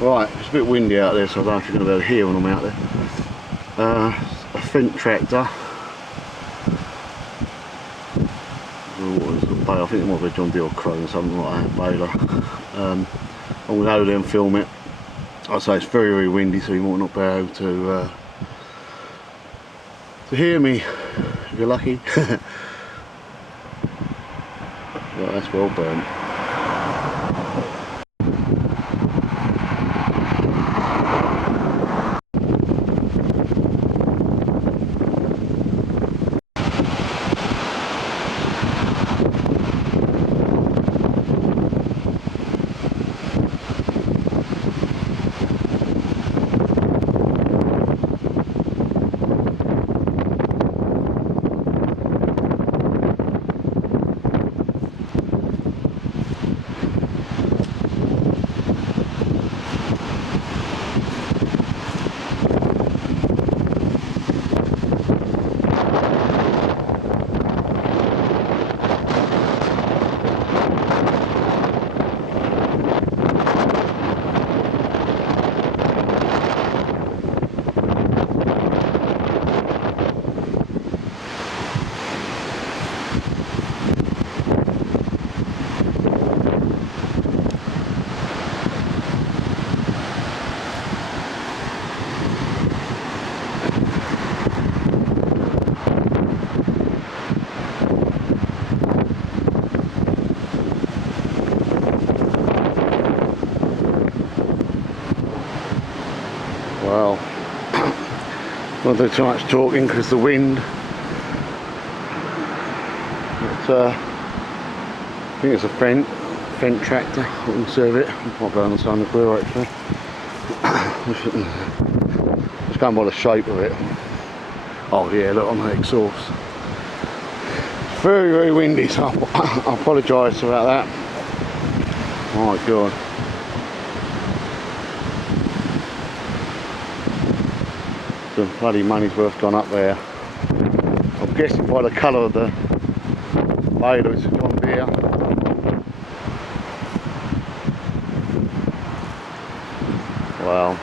Right, it's a bit windy out there, so I don't know if you're going to be able to hear when I'm out there. A Fendt tractor. I think it might be a John Deere or Krone, something like that, Baler. I'm going to go there and film it. I'd say it's very, very windy, so you might not be able to hear me if you're lucky. Right, that's well burnt. Well, not do too much talking because the wind. But, I think it's a Fendt tractor. I can serve it. Might go on the sun as well, actually. Just going by the shape of it. Oh yeah, look on the exhaust. It's very, very windy, so I apologise about that. Oh my god. The bloody money's worth gone up there. I'm guessing by the colour of the Baler it's a John Deere. Well,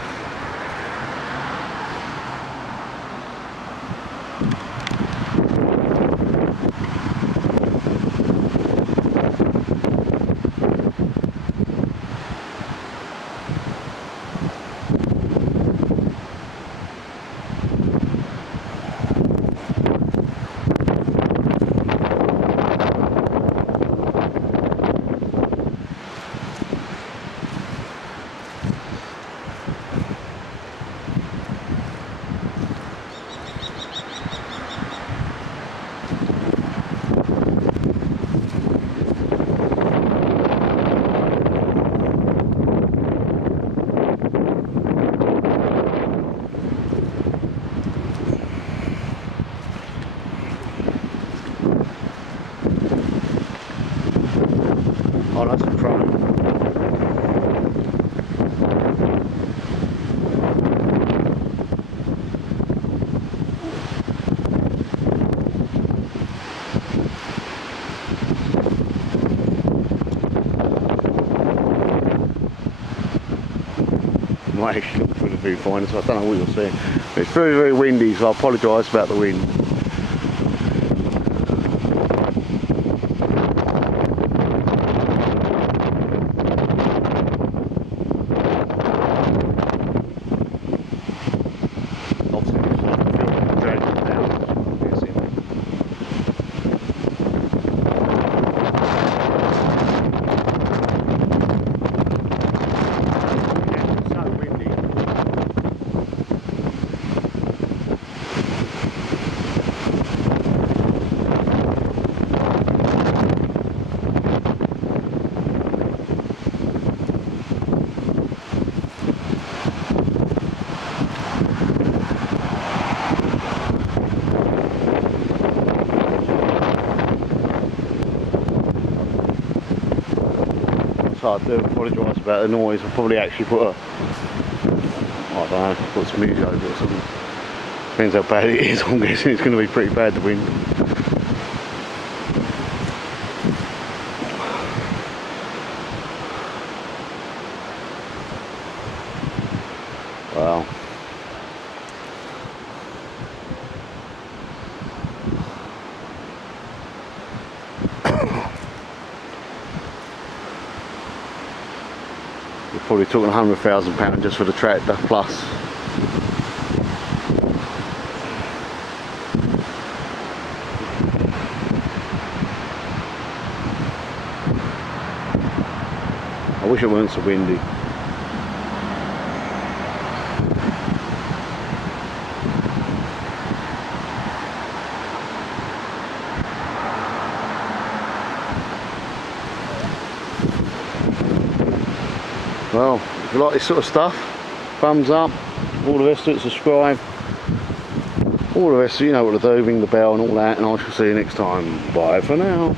oh, that's a Krone. Might actually look through the viewfinder, so I don't know what you're seeing. But it's very, very windy, so I apologise about the wind. So I do apologise about the noise. I'll probably actually put a, I don't know, put some music over it or something. Depends how bad it is. I'm guessing it's going to be pretty bad, the wind. Well, we're probably talking £100,000 just for the tractor plus. I wish it weren't so windy. Well, if you like this sort of stuff, thumbs up, all the rest of it, subscribe, all the rest of it, you know what to do, ring the bell and all that, and I shall see you next time. Bye for now.